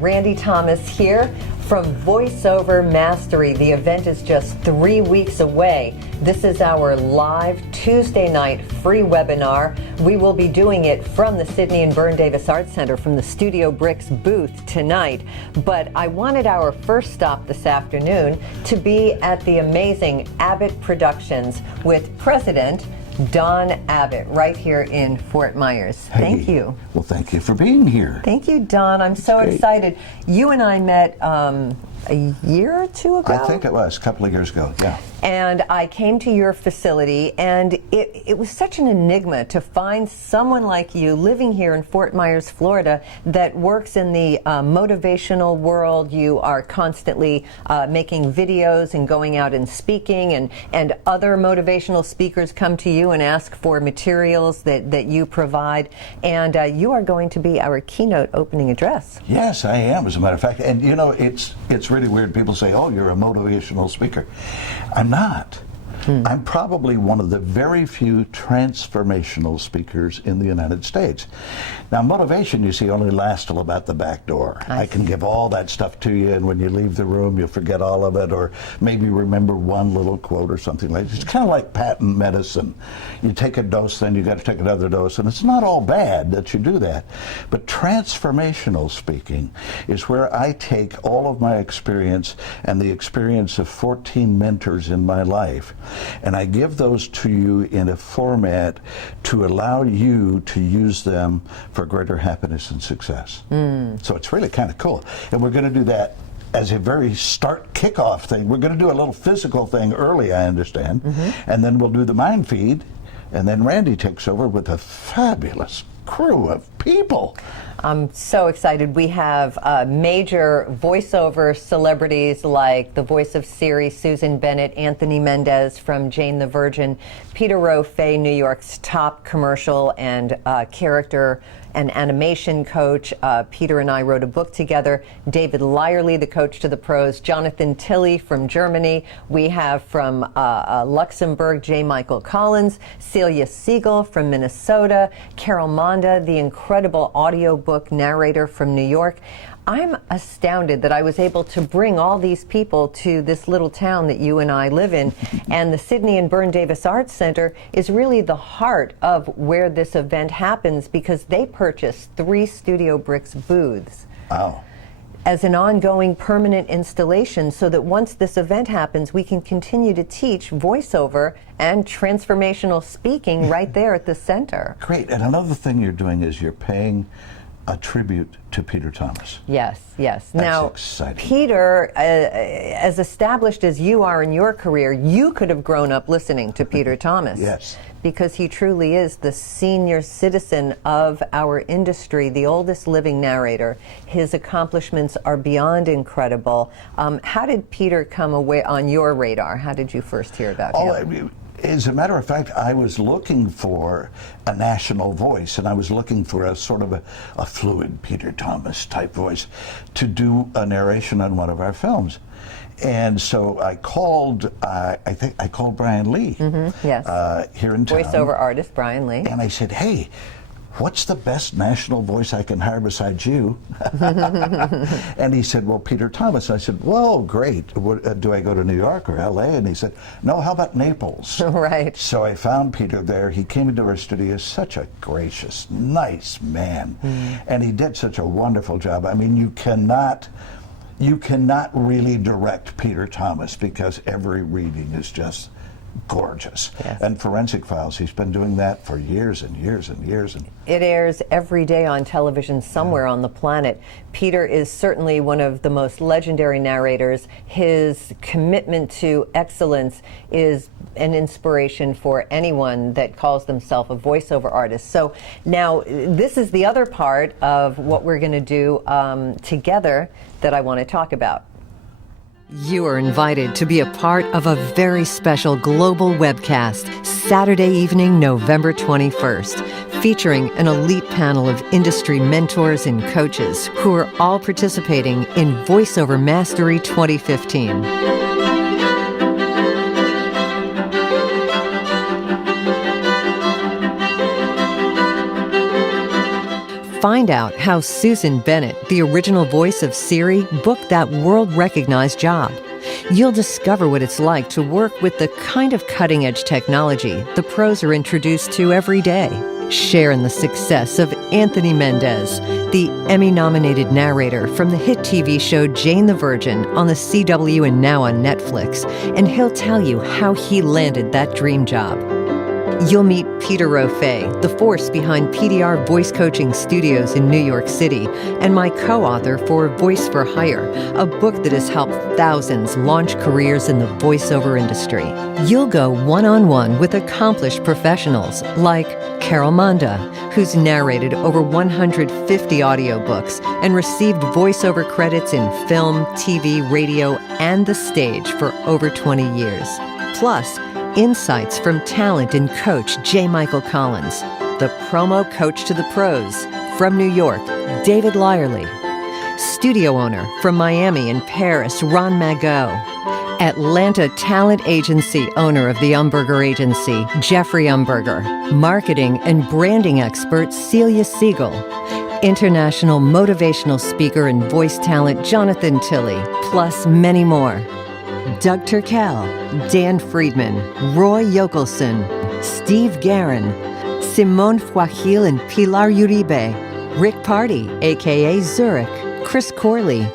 Randy Thomas here from VoiceOver Mastery. The event is just 3 weeks away. This is our live Tuesday night free webinar. We will be doing it from the Sidney and Vern Davis Arts Center from the Studio Bricks booth tonight. But I wanted our first stop this afternoon to be at the amazing Abbott Productions with President Don Abbott right here in Fort Myers. Hey. Thank you. Well, thank you for being here. Thank you, Don. I'm so excited. You and I met a year or two ago? I think it was a couple of years ago, yeah. And I came to your facility, and it was such an enigma to find someone like you living here in Fort Myers, Florida, that works in the motivational world. You are constantly making videos and going out and speaking, and other motivational speakers come to you and ask for materials that you provide. And you are going to be our keynote opening address. Yes, I am, as a matter of fact. And you know, it's really weird. People say, oh, you're a motivational speaker. I'm not. I'm probably one of the very few transformational speakers in the United States. Now, motivation, you see, only lasts till about the back door. I can give all that stuff to you, and when you leave the room, you'll forget all of it, or maybe remember one little quote or something like that. It's kind of like patent medicine. You take a dose, then you got to take another dose, and it's not all bad that you do that. But transformational speaking is where I take all of my experience and the experience of 14 mentors in my life, and I give those to you in a format to allow you to use them for greater happiness and success. So it's really kind of cool. And we're going to do that as a very start kickoff thing. We're going to do a little physical thing early, I understand, and then we'll do the mind feed, and then Randy takes over with a fabulous crew of people. I'm so excited. We have major voiceover celebrities like the voice of Siri, Susan Bennett, Anthony Mendez from Jane the Virgin, Peter Rofe, New York's top commercial and character and animation coach. Peter and I wrote a book together. David Lyerly, the coach to the pros. Jonathan Tilley from Germany. We have from Luxembourg, J. Michael Collins. Celia Siegel from Minnesota. Carol Monda, the incredible audiobook narrator from New York. I'm astounded that I was able to bring all these people to this little town that you and I live in. And the Sidney and Vern Davis Arts Center is really the heart of where this event happens, because they purchased 3 Studio Bricks booths. Wow. As an ongoing permanent installation, so that once this event happens, we can continue to teach voiceover and transformational speaking right there at the center. Great. And another thing you're doing is you're paying a tribute to Peter Thomas. Yes, yes. That's now, exciting. Peter, as established as you are in your career, you could have grown up listening to Peter Thomas. Yes. Because he truly is the senior citizen of our industry, the oldest living narrator. His accomplishments are beyond incredible. How did Peter come away on your radar? How did you first hear about him? As a matter of fact, I was looking for a national voice, and I was looking for a sort of a fluid Peter Thomas type voice to do a narration on one of our films. And so I called, I think I called Brian Lee Yes. Here in town. Voiceover artist Brian Lee. And I said, hey, what's the best national voice I can hire besides you? And he said, well, Peter Thomas. I said, whoa, great. Do I go to New York or LA? And he said, no, how about Naples? Right. So I found Peter there. He came into our studio, such a gracious, nice man. And he did such a wonderful job. I mean, you cannot really direct Peter Thomas, because every reading is just gorgeous. Yes. And Forensic Files, he's been doing that for years and years and years. And it airs every day on television somewhere on the planet. Peter is certainly one of the most legendary narrators. His commitment to excellence is an inspiration for anyone that calls themselves a voiceover artist. So now this is the other part of what we're going to do together that I want to talk about. You are invited to be a part of a very special global webcast Saturday evening, November 21st, featuring an elite panel of industry mentors and coaches who are all participating in VoiceOver Mastery 2015. Find out how Susan Bennett, the original voice of Siri, booked that world-recognized job. You'll discover what it's like to work with the kind of cutting-edge technology the pros are introduced to every day. Share in the success of Anthony Mendez, the Emmy-nominated narrator from the hit TV show Jane the Virgin on the CW and now on Netflix, and he'll tell you how he landed that dream job. You'll meet Peter Roffe, the force behind PDR Voice Coaching Studios in New York City, and my co-author for Voice for Hire, a book that has helped thousands launch careers in the voiceover industry. You'll go one-on-one with accomplished professionals like Carol Manda, who's narrated over 150 audiobooks and received voiceover credits in film, TV, radio, and the stage for over 20 years. Plus, insights from talent and coach J. Michael Collins, the promo coach to the pros from New York, David Lyerly, studio owner from Miami and Paris, Ron Magot, Atlanta talent agency owner of the Umberger Agency, Jeffrey Umberger, marketing and branding expert Celia Siegel, international motivational speaker and voice talent Jonathan Tilley, plus many more. Doug Turkel, Dan Friedman, Roy Yokelson, Steve Guerin, Simone Fuagil and Pilar Uribe, Rick Party, a.k.a. Zurich, Chris Corley.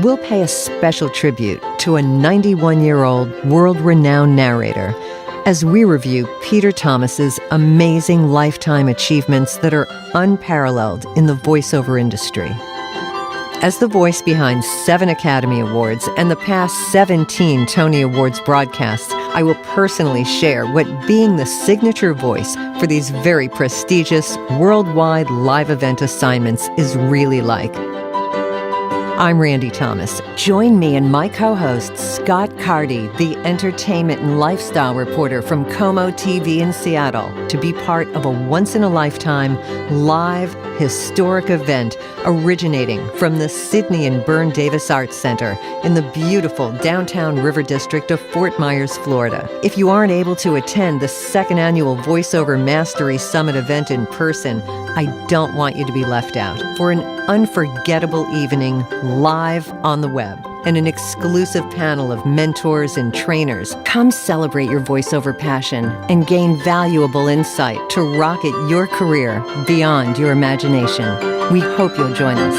We'll pay a special tribute to a 91-year-old world-renowned narrator as we review Peter Thomas's amazing lifetime achievements that are unparalleled in the voiceover industry. As the voice behind 7 Academy Awards and the past 17 Tony Awards broadcasts, I will personally share what being the signature voice for these very prestigious worldwide live event assignments is really like. I'm Randy Thomas. Join me and my co-host, Scott Cardy, the entertainment and lifestyle reporter from Como TV in Seattle, to be part of a once-in-a-lifetime, live, historic event originating from the Sidney and Byrne Davis Arts Center in the beautiful downtown River District of Fort Myers, Florida. If you aren't able to attend the second annual Voiceover Mastery Summit event in person, I don't want you to be left out for an unforgettable evening live on the web and an exclusive panel of mentors and trainers. Come celebrate your voiceover passion and gain valuable insight to rocket your career beyond your imagination. We hope you'll join us.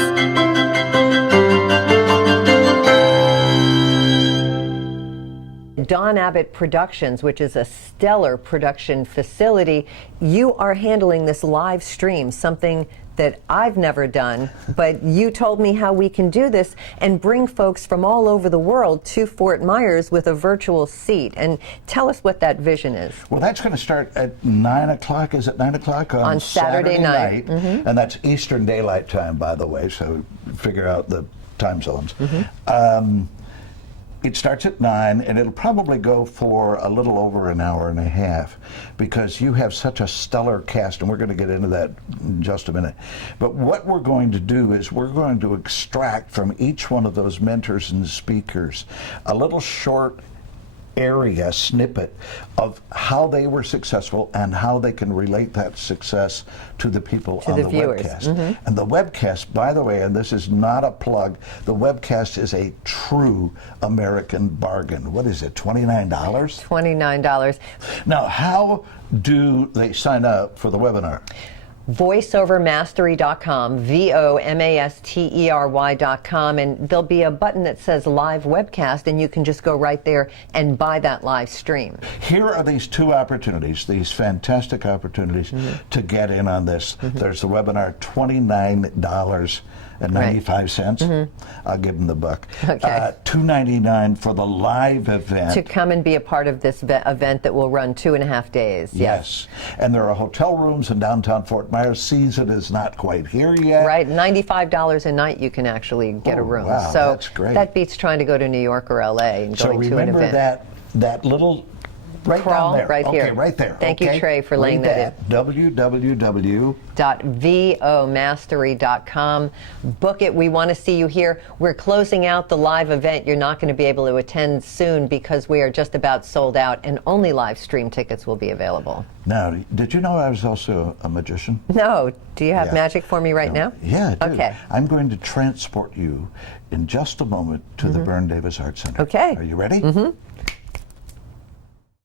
Don Abbott Productions, which is a stellar production facility, you are handling this live stream, something that I've never done, but you told me how we can do this and bring folks from all over the world to Fort Myers with a virtual seat. And tell us what that vision is. Well, that's going to start at 9 o'clock. Is it 9 o'clock on Saturday night? Mm-hmm. And that's Eastern Daylight Time, by the way, so figure out the time zones. Mm-hmm. It starts at 9, and it'll probably go for a little over an hour and a half because you have such a stellar cast, and we're going to get into that in just a minute. But what we're going to do is we're going to extract from each one of those mentors and speakers a little short area snippet of how they were successful and how they can relate that success to the people on the webcast. Mm-hmm. And the webcast, by the way, and this is not a plug, the webcast is a true American bargain. What is it, $29? $29. Now, how do they sign up for the webinar? voiceovermastery.com, VOMASTERY.com, and there'll be a button that says live webcast, and you can just go right there and buy that live stream. Here are these two opportunities, these fantastic opportunities to get in on this. There's the webinar, $29.95. I'll give them the buck. Okay. $2.99 for the live event. To come and be a part of this event that will run 2.5 days. Yes. And there are hotel rooms in downtown Fort Myers. Season is not quite here yet. Right, $95 a night you can actually get a room. Wow, so that's great. that beats trying to go to New York or LA and going to an event. So remember that little Right crawl? down there. Right okay, here. right there. Thank you, Trey, for laying that in. www.vomastery.com. Book it. We want to see you here. We're closing out the live event. You're not going to be able to attend soon because we are just about sold out and only live stream tickets will be available. Now, did you know I was also a magician? No. Do you have Yeah. magic for me right now? Yeah, I do. Okay. I'm going to transport you in just a moment to the Byrne Davis Art Center. Okay. Are you ready? Mm-hmm.